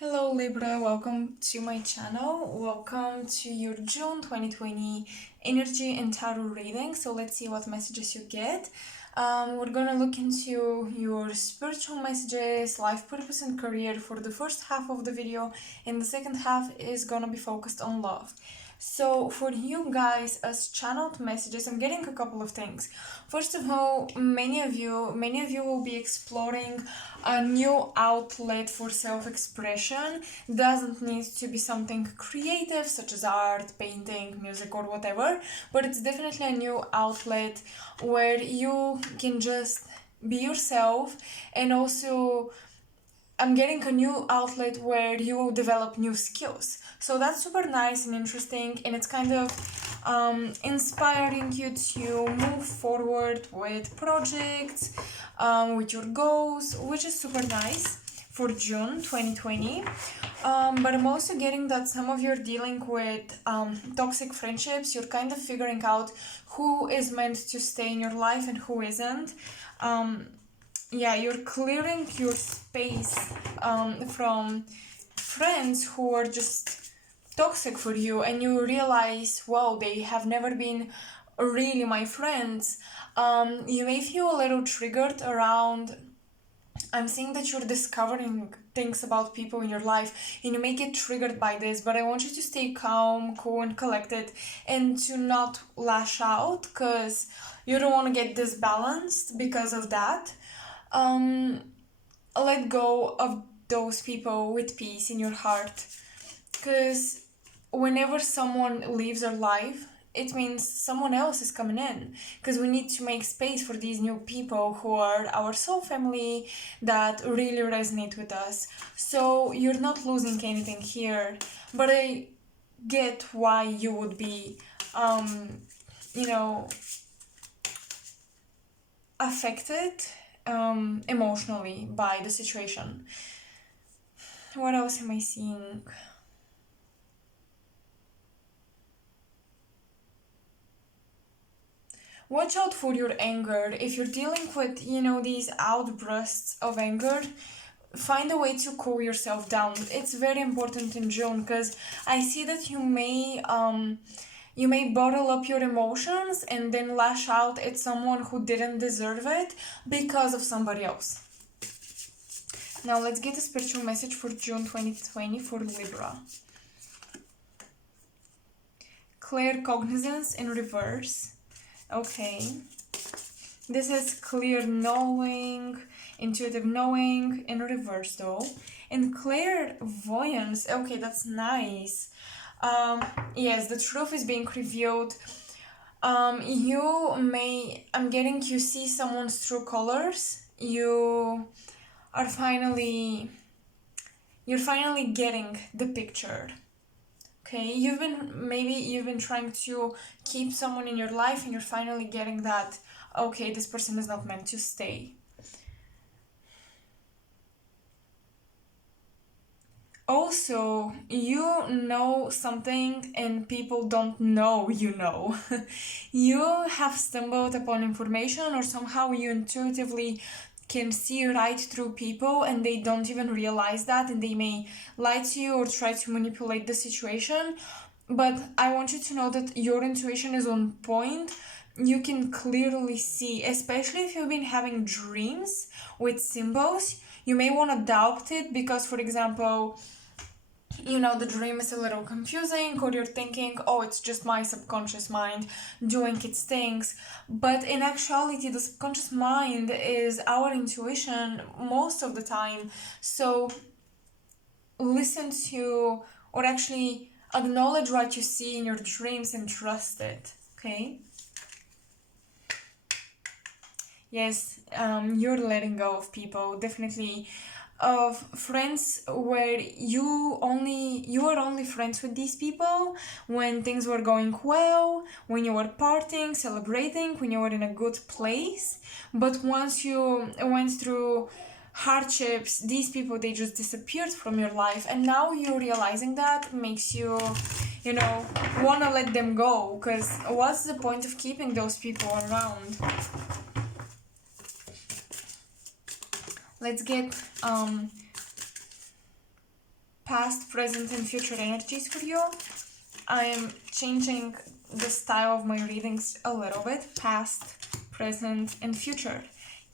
Hello Libra, welcome to my channel. Welcome to your June 2020 energy and tarot reading. So let's see what messages you get. We're gonna look into your spiritual messages, life purpose and career for the first half of the video, and the second half is gonna be focused on love. So for you guys as channeled messages, I'm getting a couple of things. First of all, many of you will be exploring a new outlet for self-expression. Doesn't need to be something creative such as art, painting, music or whatever, but it's definitely a new outlet where you can just be yourself, and also I'm getting a new outlet where you develop new skills. So that's super nice and interesting, and it's kind of inspiring you to move forward with projects, with your goals, which is super nice for June 2020. But I'm also getting that some of you are dealing with toxic friendships. You're kind of figuring out who is meant to stay in your life and who isn't. Yeah, you're clearing your space from friends who are just toxic for you, and you realize, wow, they have never been really my friends. You may feel a little triggered around. I'm seeing that you're discovering things about people in your life, and you may get triggered by this, but I want you to stay calm, cool, and collected, and to not lash out, because you don't want to get disbalanced because of that. Let go of those people with peace in your heart, because whenever someone leaves our life, it means someone else is coming in, because we need to make space for these new people who are our soul family that really resonate with us. So you're not losing anything here, but I get why you would be affected emotionally by the situation. What else am I seeing? Watch out for your anger. If you're dealing with, these outbursts of anger, find a way to cool yourself down. It's very important in June, because I see that you may bottle up your emotions and then lash out at someone who didn't deserve it because of somebody else. Now let's get a spiritual message for June 2020 for Libra. Clear cognizance in reverse. Okay. This is clear knowing, intuitive knowing in reverse though. And clairvoyance. Okay, that's nice. Yes, the truth is being revealed. I'm getting you see someone's true colors. You're finally getting the picture. Okay, you've been trying to keep someone in your life, and you're finally getting that, okay, this person is not meant to stay. Also, you know something and people don't know you know. You have stumbled upon information, or somehow you intuitively can see right through people and they don't even realize that, and they may lie to you or try to manipulate the situation. But I want you to know that your intuition is on point. You can clearly see, especially if you've been having dreams with symbols, you may want to doubt it, because, for example, the dream is a little confusing, or you're thinking, oh, it's just my subconscious mind doing its things. But in actuality, the subconscious mind is our intuition most of the time. So listen to, or actually acknowledge what you see in your dreams and trust it, okay? Yes, you're letting go of people, definitely, of friends where you were only friends with these people when things were going well, when you were partying, celebrating, when you were in a good place. But once you went through hardships, these people, they just disappeared from your life, and now you're realizing that makes you want to let them go, because what's the point of keeping those people around? Let's get past, present, and future energies for you. I am changing the style of my readings a little bit. Past, present, and future.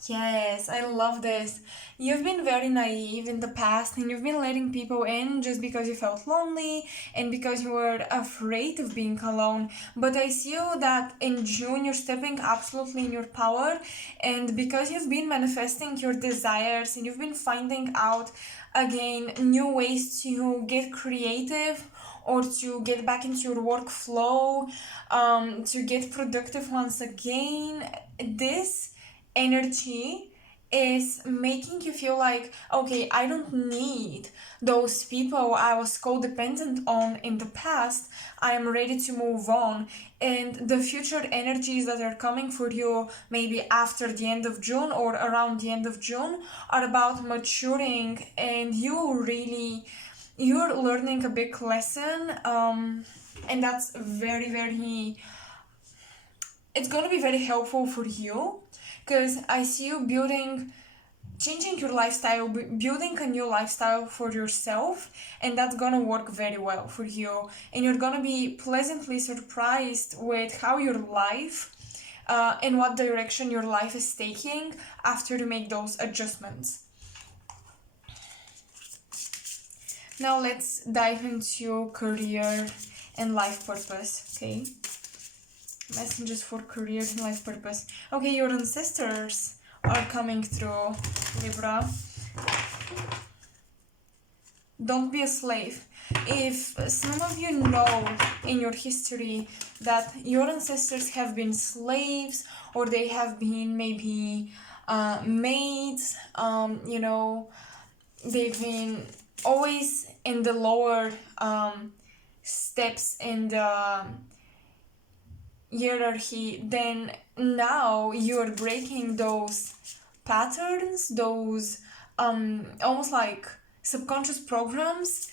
Yes, I love this. You've been very naive in the past and you've been letting people in just because you felt lonely and because you were afraid of being alone. But I see you that in June you're stepping absolutely in your power, and because you've been manifesting your desires and you've been finding out again new ways to get creative or to get back into your workflow, to get productive once again, this energy is making you feel like, okay, I don't need those people I was codependent on in the past. I am ready to move on. And the future energies that are coming for you maybe after the end of June or around the end of June are about maturing, and you're learning a big lesson, and that's very, very, it's going to be very helpful for you, because I see you changing your lifestyle, building a new lifestyle for yourself, and that's gonna work very well for you. And you're gonna be pleasantly surprised with how your life, in what direction your life is taking after you make those adjustments. Now let's dive into career and life purpose, okay? Messages for career and life purpose. Okay, your ancestors are coming through, Libra. Don't be a slave. If some of you know in your history that your ancestors have been slaves, or they have been maybe maids, they've been always in the lower steps in the hierarchy, then now you're breaking those patterns, those almost like subconscious programs.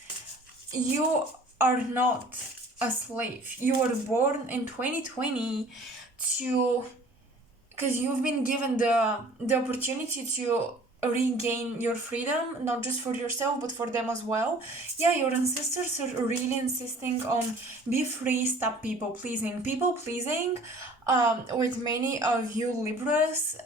You are not a slave. You were born in 2020 because you've been given the opportunity to regain your freedom, not just for yourself but for them as well. Yeah, your ancestors are really insisting on be free, stop people pleasing. With many of you Libras,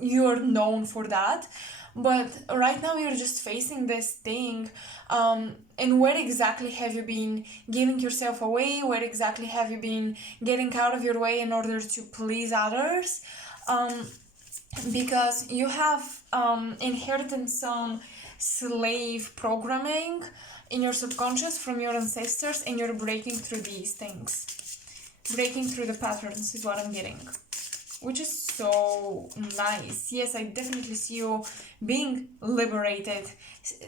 you're known for that, but right now you're just facing this thing. And where exactly have you been giving yourself away? Where exactly have you been getting out of your way in order to please others? Because you have inherited some slave programming in your subconscious from your ancestors, and you're breaking through these things. Breaking through the patterns is what I'm getting, which is so nice. Yes, I definitely see you being liberated,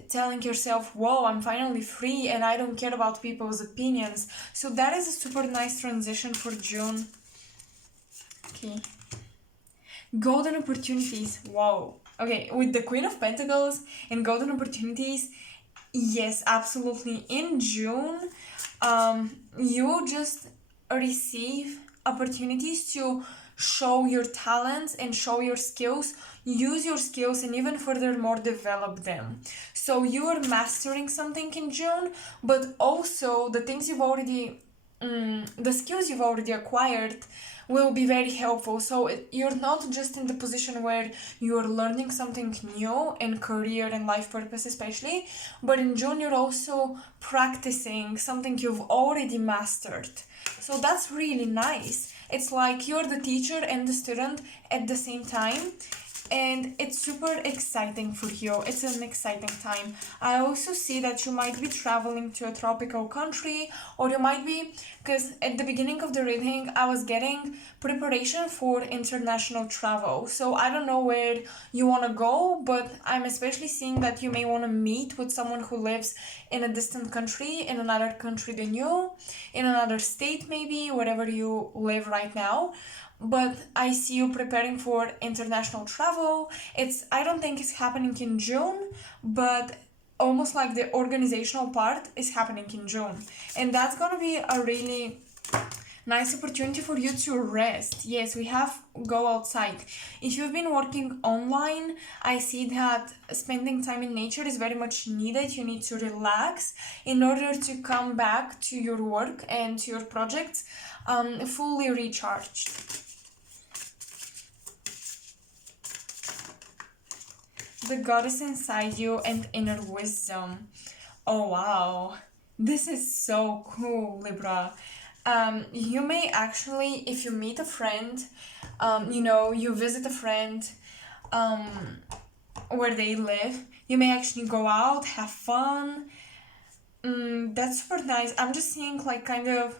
telling yourself, whoa, I'm finally free and I don't care about people's opinions. So that is a super nice transition for June. Okay. Golden opportunities. Wow. Okay, with the Queen of Pentacles and golden opportunities, yes, absolutely. In June, you just receive opportunities to show your talents and show your skills, use your skills, and even furthermore develop them. So you are mastering something in June, but also the things the skills you've already acquired will be very helpful. So you're not just in the position where you're learning something new in career and life purpose especially, but in June you're also practicing something you've already mastered. So that's really nice. It's like you're the teacher and the student at the same time, and it's super exciting for you. It's an exciting time. I also see that you might be traveling to a tropical country, or you might be, because at the beginning of the reading I was getting preparation for international travel. So I don't know where you want to go, but I'm especially seeing that you may want to meet with someone who lives in a distant country, in another country than you, in another state maybe, wherever you live right now. But I see you preparing for international travel. I don't think it's happening in June, but almost like the organizational part is happening in June. And that's gonna be a really Nice opportunity for you to rest. Yes, we have go outside. If you've been working online, I see that spending time in nature is very much needed. You need to relax in order to come back to your work and to your projects fully recharged. The goddess inside you and inner wisdom. Oh wow, this is so cool, Libra. You may actually, if you meet a friend, you visit a friend where they live, you may actually go out, have fun. That's super nice. I'm just seeing like kind of,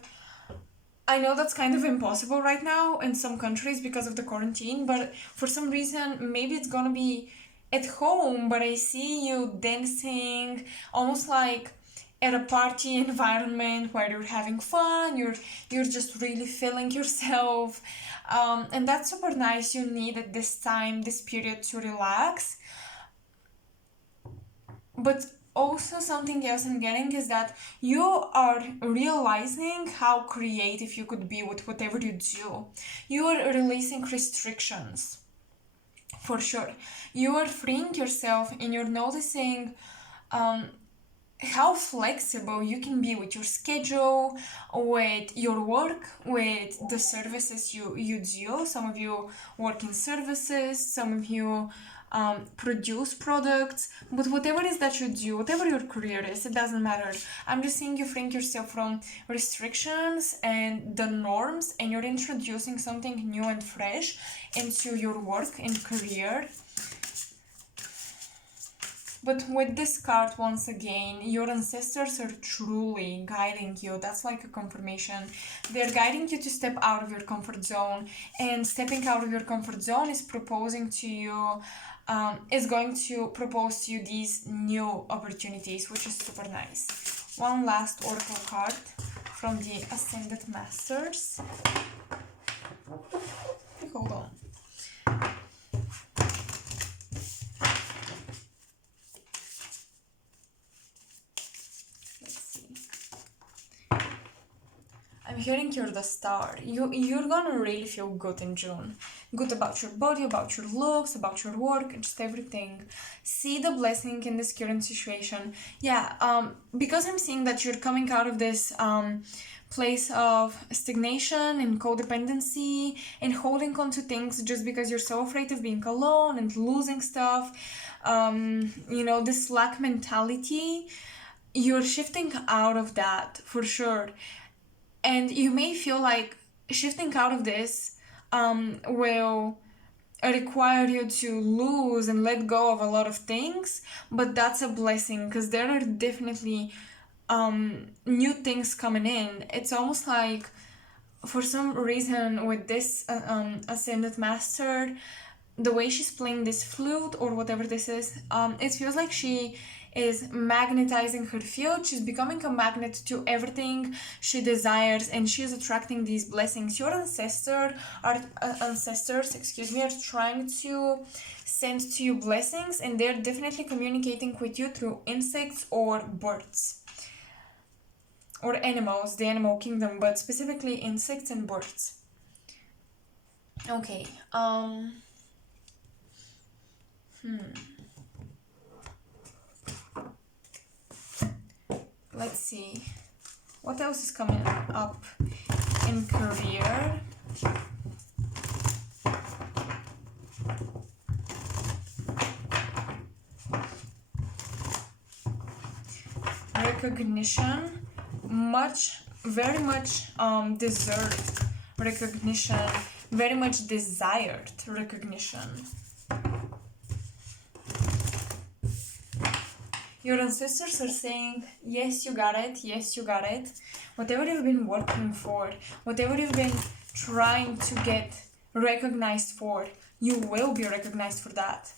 I know that's kind of impossible right now in some countries because of the quarantine, but for some reason, maybe it's gonna be at home, but I see you dancing almost like at a party environment where you're having fun, you're just really feeling yourself. And that's super nice. You need at this time, this period to relax. But also something else I'm getting is that you are realizing how creative you could be with whatever you do. You are releasing restrictions, for sure. You are freeing yourself and you're noticing how flexible you can be with your schedule, with your work, with the services you do. Some of you work in services, some of you produce products, but whatever it is that you do, whatever your career is, it doesn't matter. I'm just seeing you freeing yourself from restrictions and the norms, and you're introducing something new and fresh into your work and career. But with this card, once again, your ancestors are truly guiding you. That's like a confirmation. They're guiding you to step out of your comfort zone. And stepping out of your comfort zone is proposing to you, is going to propose to you these new opportunities, which is super nice. One last oracle card from the Ascended Masters. Hold on. I'm hearing you're the star. You're gonna really feel good in June. Good about your body, about your looks, about your work, just everything. See the blessing in this current situation. Yeah, because I'm seeing that you're coming out of this place of stagnation and codependency and holding on to things just because you're so afraid of being alone and losing stuff. This lack mentality, you're shifting out of that for sure. And you may feel like shifting out of this will require you to lose and let go of a lot of things, but that's a blessing because there are definitely new things coming in. It's almost like for some reason with this Ascended Master, the way she's playing this flute or whatever this is, it feels like she is magnetizing her field. She's becoming a magnet to everything she desires, and she's attracting these blessings. Your ancestors are trying to send to you blessings, and they're definitely communicating with you through insects or birds or animals, the animal kingdom, but specifically insects and birds. Okay. Let's see. What else is coming up in career? Recognition. Very much deserved recognition. Very much desired recognition. Your ancestors are saying, yes, you got it, yes, you got it. Whatever you've been working for, whatever you've been trying to get recognized for, you will be recognized for that.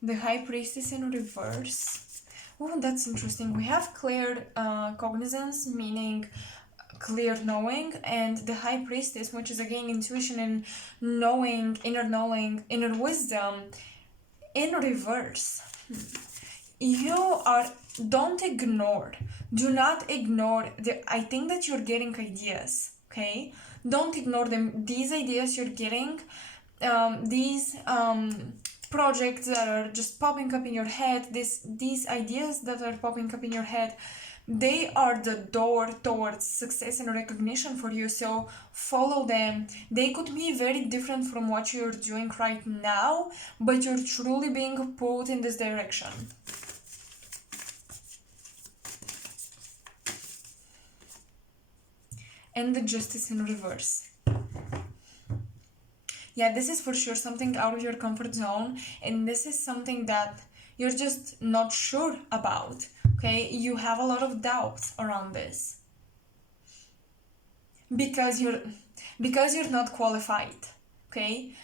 The High Priestess in reverse. Oh, that's interesting. We have clear cognizance, meaning clear knowing, and the High Priestess, which is again intuition and knowing, inner wisdom. in reverse, don't ignore, do not ignore I think that you're getting ideas, okay? Don't ignore them. These ideas you're getting, these projects that are just popping up in your head, these ideas that are popping up in your head, they are the door towards success and recognition for you. So follow them. They could be very different from what you're doing right now, but you're truly being pulled in this direction. And the Justice in reverse. Yeah, this is for sure something out of your comfort zone, and this is something that you're just not sure about, okay? You have a lot of doubts around this because you're not qualified, okay?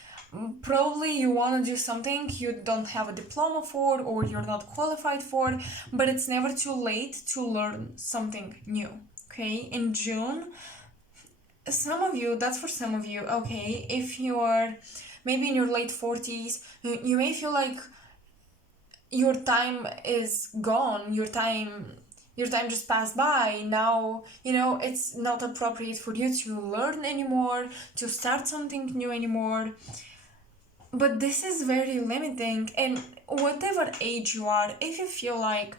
Probably you want to do something you don't have a diploma for or you're not qualified for, but it's never too late to learn something new, okay? In June, some of you, that's for some of you, okay? If you're maybe in your late 40s, you may feel like your time is gone, your time just passed by. Now, it's not appropriate for you to learn anymore, to start something new anymore. But this is very limiting, and whatever age you are, if you feel like,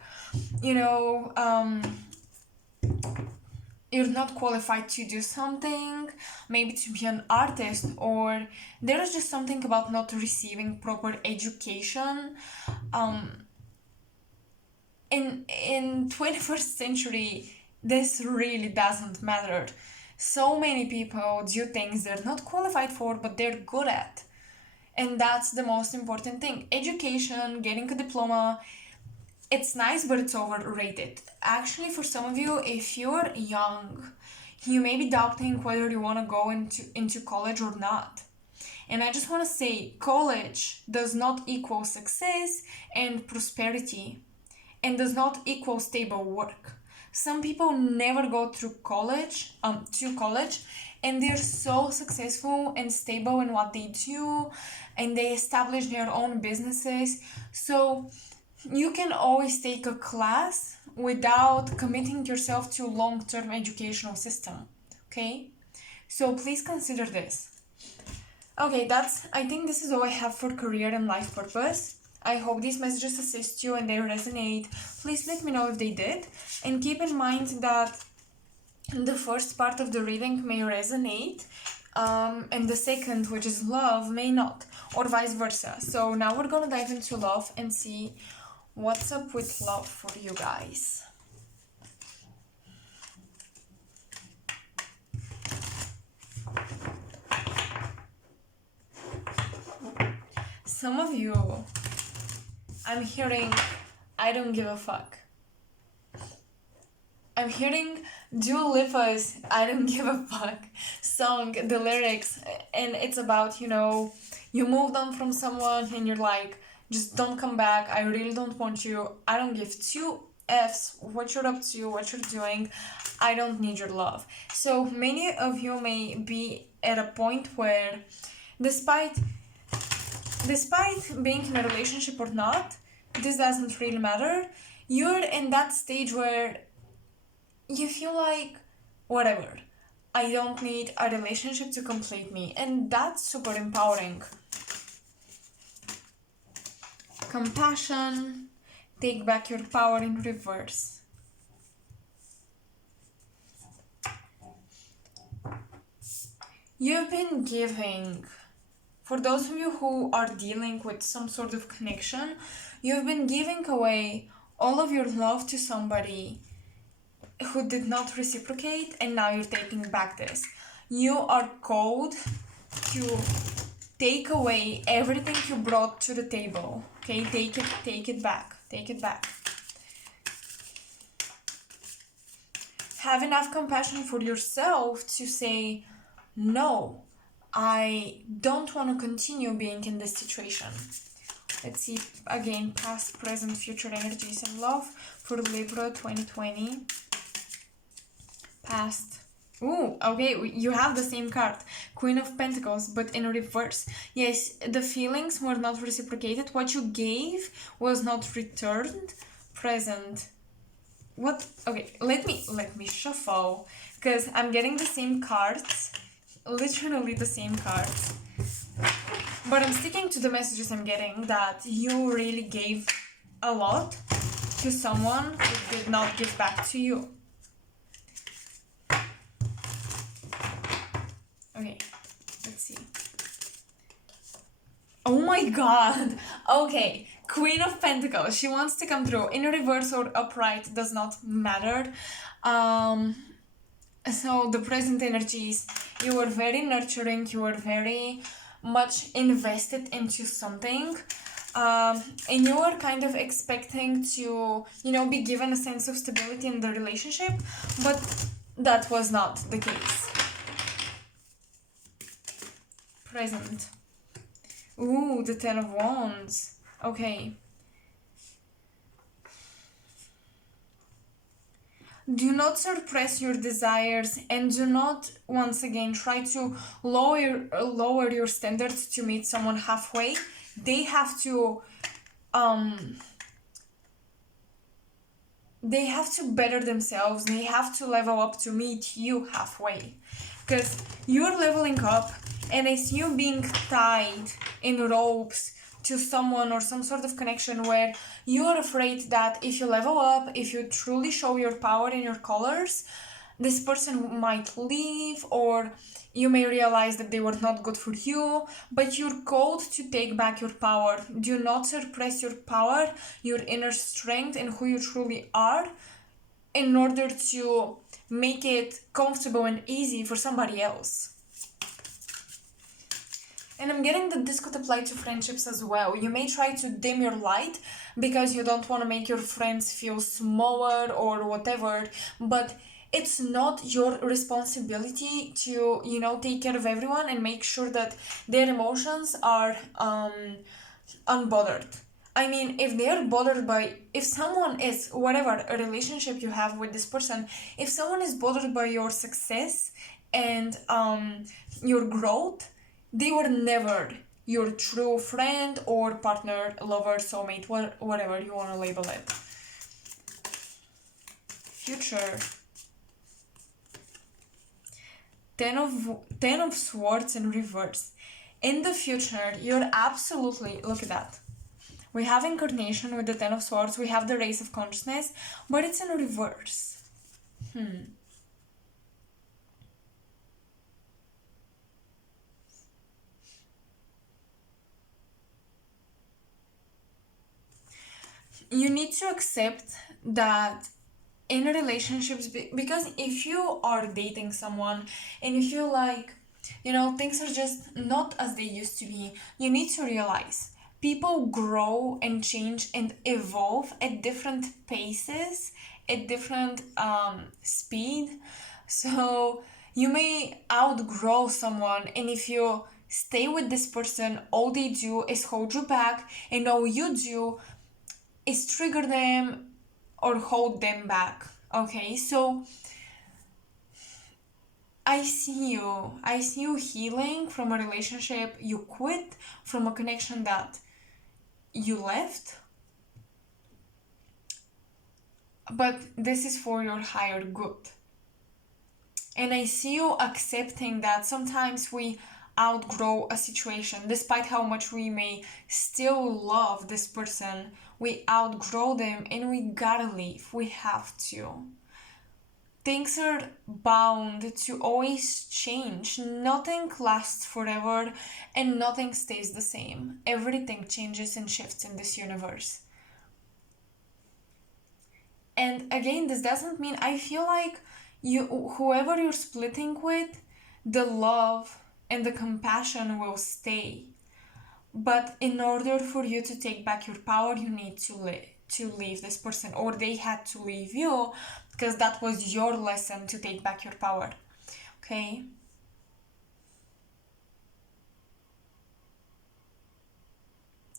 you're not qualified to do something, maybe to be an artist, or there is just something about not receiving proper education. In 21st century, this really doesn't matter. So many people do things they're not qualified for, but they're good at. And that's the most important thing. Education, getting a diploma, it's nice, but it's overrated. Actually, for some of you, if you're young, you may be doubting whether you want to go into college or not. And I just want to say, college does not equal success and prosperity, and does not equal stable work. Some people never go through college, and they're so successful and stable in what they do, and they establish their own businesses. So you can always take a class without committing yourself to long-term educational system, okay? So please consider this. Okay, I think this is all I have for career and life purpose. I hope these messages assist you and they resonate. Please let me know if they did. And keep in mind that the first part of the reading may resonate, and the second, which is love, may not, or vice versa. So now we're gonna dive into love and see what's up with love for you guys. Some of you, I'm hearing, I don't give a fuck. I'm hearing Dua Lipa's I Don't Give a Fuck song, the lyrics, and it's about, you moved on from someone and you're like, just don't come back, I really don't want you, I don't give two F's what you're up to, what you're doing, I don't need your love. So many of you may be at a point where, despite being in a relationship or not, this doesn't really matter, you're in that stage where you feel like, whatever, I don't need a relationship to complete me, and that's super empowering. Compassion, take back your power in reverse. You've been giving. For those of you who are dealing with some sort of connection, you've been giving away all of your love to somebody who did not reciprocate, and now you're taking back this. You are called to take away everything you brought to the table. Okay, take it back. Take it back. Have enough compassion for yourself to say, no, I don't want to continue being in this situation. Let's see again, past, present, future energies and love for Libra 2020. Past, Ooh, okay, you have the same card, Queen of Pentacles, but in reverse. Yes, the feelings were not reciprocated. What you gave was not returned. Present. What? Okay, let me shuffle, because I'm getting the same cards, literally the same cards. But I'm sticking to the messages I'm getting, that you really gave a lot to someone who did not give back to you. Okay, let's see. Oh my god! Okay, Queen of Pentacles. She wants to come through. In reverse or upright does not matter. So the present energies, you were very nurturing, you were very much invested into something. And you were kind of expecting to, be given a sense of stability in the relationship, but that was not the case. Present. Ooh, the Ten of Wands. Okay. Do not suppress your desires, and do not, once again, try to lower your standards to meet someone halfway. They have to better themselves. They have to level up to meet you halfway, because you're leveling up, and it's you being tied in ropes to someone or some sort of connection where you're afraid that if you level up, if you truly show your power and your colors, this person might leave, or you may realize that they were not good for you, but you're called to take back your power. Do not suppress your power, your inner strength, and who you truly are, in order to make it comfortable and easy for somebody else. And I'm getting that this could apply to friendships as well. You may try to dim your light because you don't want to make your friends feel smaller or whatever, but it's not your responsibility to, take care of everyone and make sure that their emotions are unbothered. I mean, if they're bothered by, if someone is, whatever a relationship you have with this person, if someone is bothered by your success and your growth, they were never your true friend or partner, lover, soulmate, whatever you want to label it. Future. Ten of Swords in reverse. In the future, you're absolutely, look at that. We have incarnation with the Ten of Swords, we have the race of consciousness, but it's in reverse. You need to accept that in relationships, because if you are dating someone and you feel like, things are just not as they used to be, you need to realize people grow and change and evolve at different paces, at different speed. So you may outgrow someone, and if you stay with this person, all they do is hold you back, and all you do is trigger them or hold them back. Okay, so I see you healing from a relationship you quit, from a connection that you left, but this is for your higher good. And I see you accepting that sometimes we outgrow a situation, despite how much we may still love this person. We outgrow them and we gotta leave. We have to. Things are bound to always change. Nothing lasts forever and nothing stays the same. Everything changes and shifts in this universe. And again, this doesn't mean, I feel like whoever you're splitting with, the love and the compassion will stay. But in order for you to take back your power, you need to leave this person, or they had to leave you, because that was your lesson to take back your power. Okay?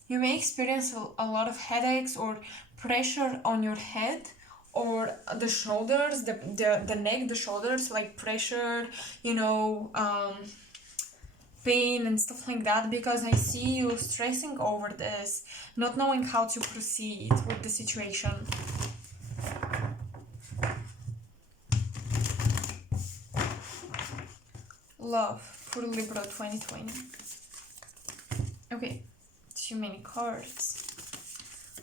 You may experience a lot of headaches or pressure on your head or the shoulders, the neck, the shoulders, like pressure, you know, pain and stuff like that, because I see you stressing over this, not knowing how to proceed with the situation. Love for Libra 2020. Okay, too many cards.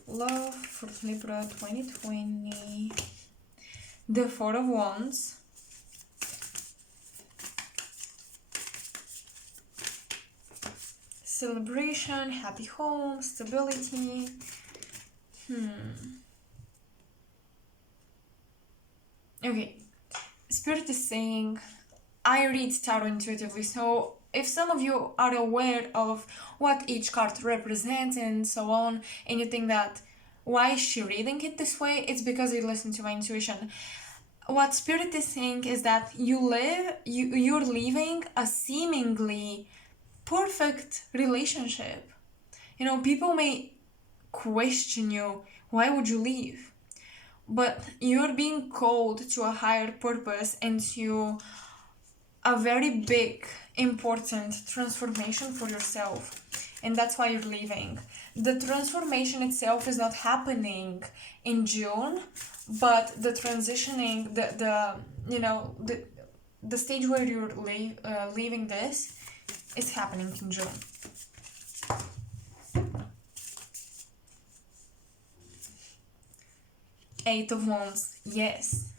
Love for Libra 2020. The Four of Wands. Celebration, happy home, stability. Okay, Spirit is saying, I read tarot intuitively, so if some of you are aware of what each card represents and so on, and you think that, why is she reading it this way? It's because you listen to my intuition. What Spirit is saying is that you're living a seemingly perfect relationship. You know, people may question you, why would you leave? But you're being called to a higher purpose and to a very big, important transformation for yourself. And that's why you're leaving. The transformation itself is not happening in June, but the transitioning, the stage where you're leaving this is happening in June. Eight of Wands, yes.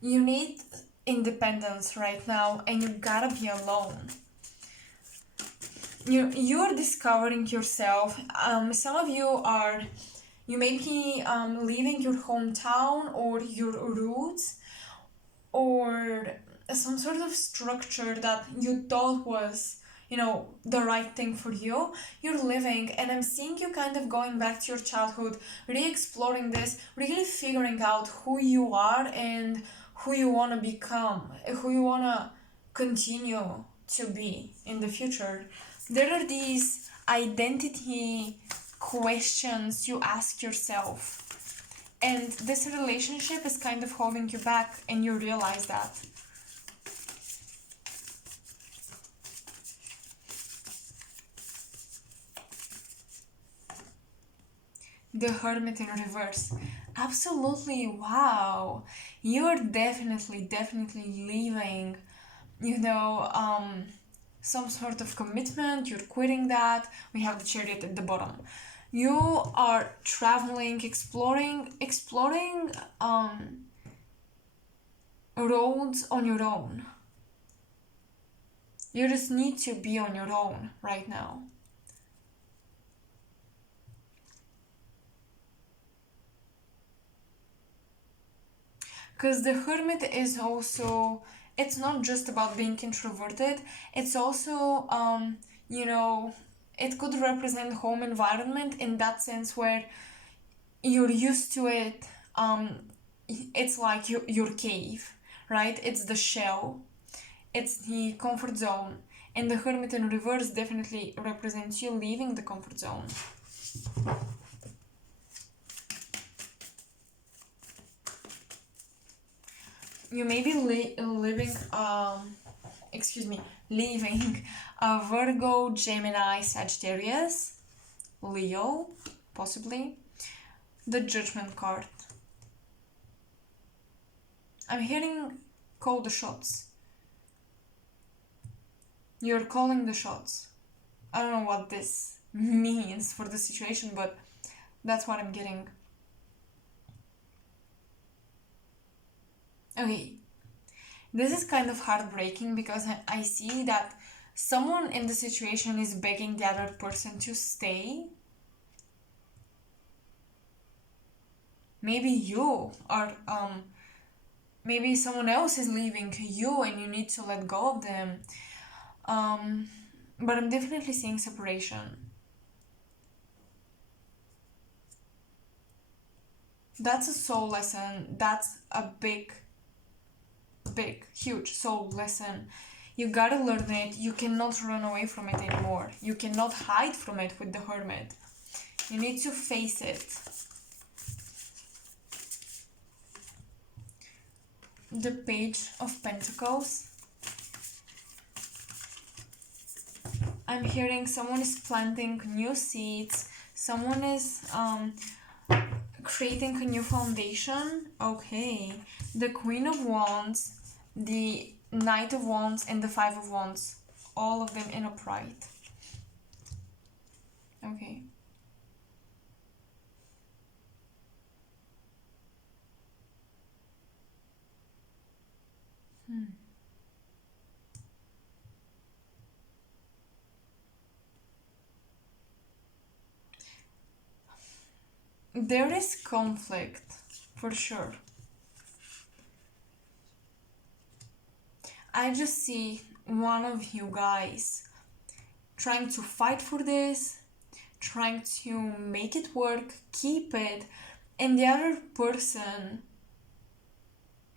You need independence right now, and you gotta be alone. You're discovering yourself. Some of you may be leaving your hometown or your roots, or some sort of structure that you thought was, you know, the right thing for you. You're living, and I'm seeing you kind of going back to your childhood, re-exploring this, really figuring out who you are and who you want to become, who you want to continue to be in the future. There are these identity questions you ask yourself, and this relationship is kind of holding you back, and you realize that. The Hermit in reverse. Absolutely, wow. You're definitely leaving, you know, some sort of commitment. You're quitting that. We have the Chariot at the bottom. You are traveling, exploring roads on your own. You just need to be on your own right now. Because the Hermit is also, it's not just about being introverted, it's also, you know, it could represent home environment in that sense where you're used to it. It's like your cave, right? It's the shell, it's the comfort zone. And the Hermit in reverse definitely represents you leaving the comfort zone. You may be leaving a Virgo, Gemini, Sagittarius, Leo, possibly. The Judgment card. I'm hearing call the shots. You're calling the shots. I don't know what this means for the situation, but that's what I'm getting. Okay, this is kind of heartbreaking because I see that someone in the situation is begging the other person to stay. Maybe you are, maybe someone else is leaving you and you need to let go of them. But I'm definitely seeing separation. That's a soul lesson. That's a big, huge soul lesson. You gotta learn it. You cannot run away from it anymore. You cannot hide from it with the Hermit. You need to face it. the Page of Pentacles. I'm hearing someone is planting new seeds, someone is creating a new foundation. Okay, the Queen of Wands, the Knight of Wands, and the Five of Wands, all of them in upright. Okay. There is conflict, for sure. I just see one of you guys trying to fight for this, trying to make it work, keep it, and the other person,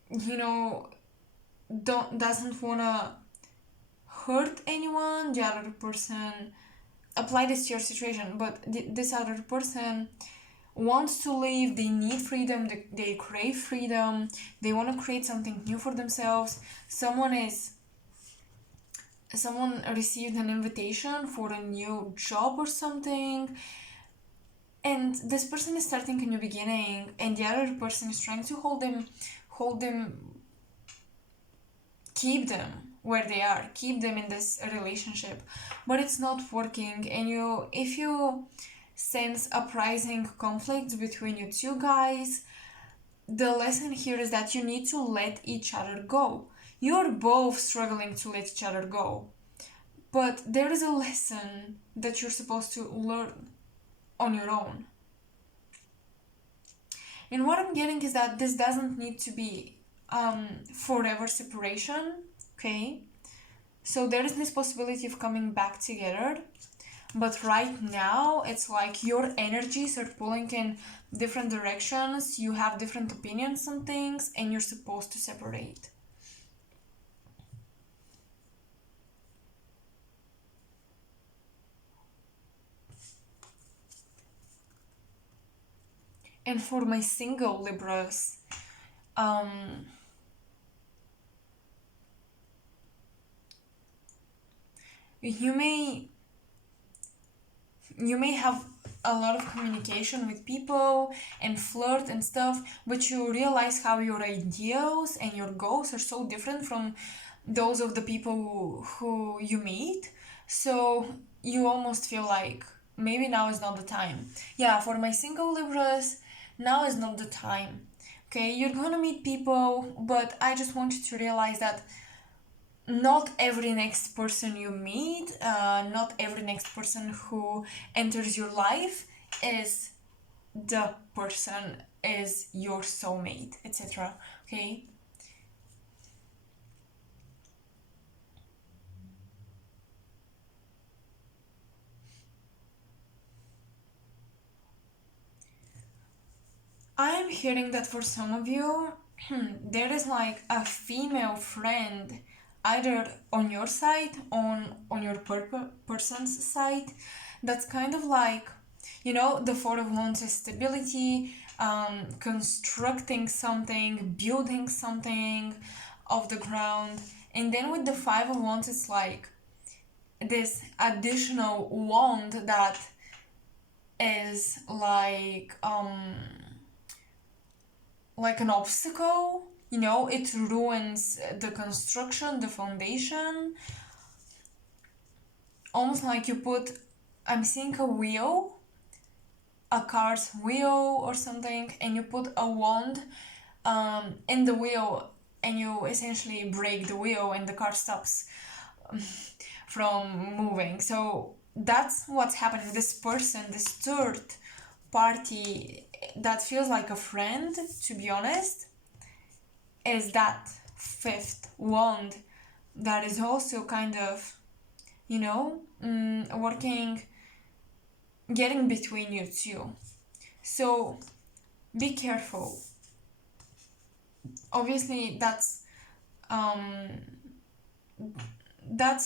you know, doesn't wanna hurt anyone. The other person, apply this to your situation, but this other person wants to live, they need freedom, they crave freedom, they want to create something new for themselves. Someone received an invitation for a new job or something, and this person is starting a new beginning, and the other person is trying to hold them, keep them where they are, keep them in this relationship, but it's not working. And if you sense uprising conflicts between you two guys, the lesson here is that you need to let each other go. You're both struggling to let each other go, but there is a lesson that you're supposed to learn on your own. And what I'm getting is that this doesn't need to be forever separation, okay? So there is this possibility of coming back together, but right now it's like your energies are pulling in different directions, you have different opinions on things, and you're supposed to separate. And for my single Libras, you may have a lot of communication with people and flirt and stuff, but you realize how your ideals and your goals are so different from those of the people who you meet. So you almost feel like maybe now is not the time. Yeah, for my single Libras, now is not the time. Okay, you're gonna meet people, but I just want you to realize that not every next person you meet, not every next person who enters your life is the person, is your soulmate, etc. Okay? I'm hearing that for some of you, there is like a female friend either on your side, on your person's side, that's kind of like, the Four of Wands is stability, constructing something, building something off the ground. And then with the Five of Wands, it's like this additional wand that is like an obstacle. It ruins the construction, the foundation. Almost like I'm seeing a wheel, a car's wheel or something, and you put a wand in the wheel, and you essentially break the wheel and the car stops from moving. So that's what's happening. This person, this third party that feels like a friend, to be honest, is that fifth wand that is also kind of, working, getting between you two. So be careful. Obviously, that's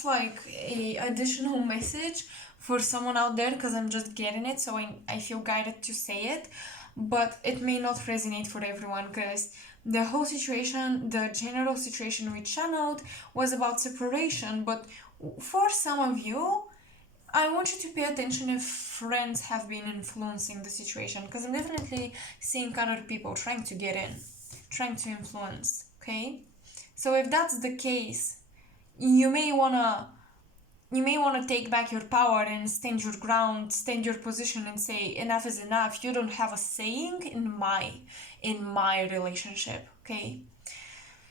like a additional message for someone out there, because I'm just getting it, so I feel guided to say it, but it may not resonate for everyone, because the whole situation, the general situation we channeled was about separation, but for some of you, I want you to pay attention if friends have been influencing the situation, because I'm definitely seeing other people trying to get in, trying to influence, okay? So if that's the case, you may wanna take back your power and stand your ground, stand your position, and say enough is enough. You don't have a saying in my relationship, okay?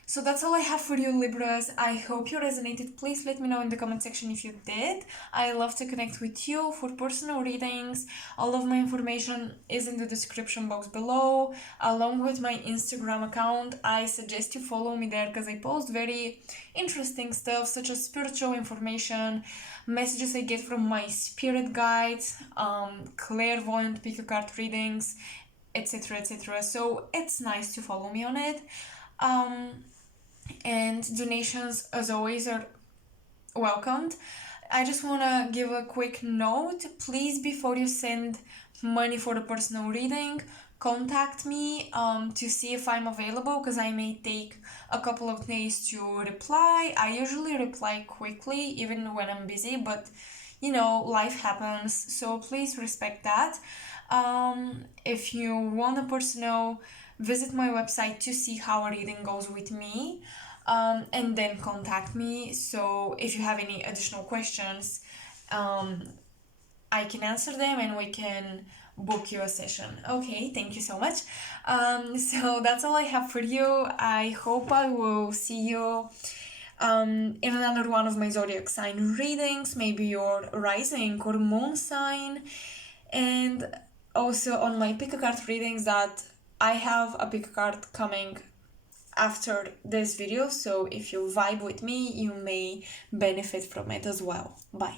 So that's all I have for you, Libras. I hope you resonated. Please let me know in the comment section if you did. I love to connect with you for personal readings. All of my information is in the description box below, along with my Instagram account. I suggest you follow me there because I post very interesting stuff such as spiritual information, messages I get from my spirit guides, clairvoyant pick a card readings, etc, etc. So it's nice to follow me on it. And donations, as always, are welcomed. I just want to give a quick note. Please, before you send money for the personal reading, contact me to see if I'm available, because I may take a couple of days to reply. I usually reply quickly, even when I'm busy, but you know, life happens, so please respect that. If you want a personal, visit my website to see how a reading goes with me, and then contact me. So if you have any additional questions, I can answer them and we can book you a session. Okay, thank you so much. So that's all I have for you. I hope I will see you in another one of my zodiac sign readings, maybe your rising or moon sign, and also on my pick a card readings that I have a pick a card coming after this video, so if you vibe with me, you may benefit from it as well. Bye.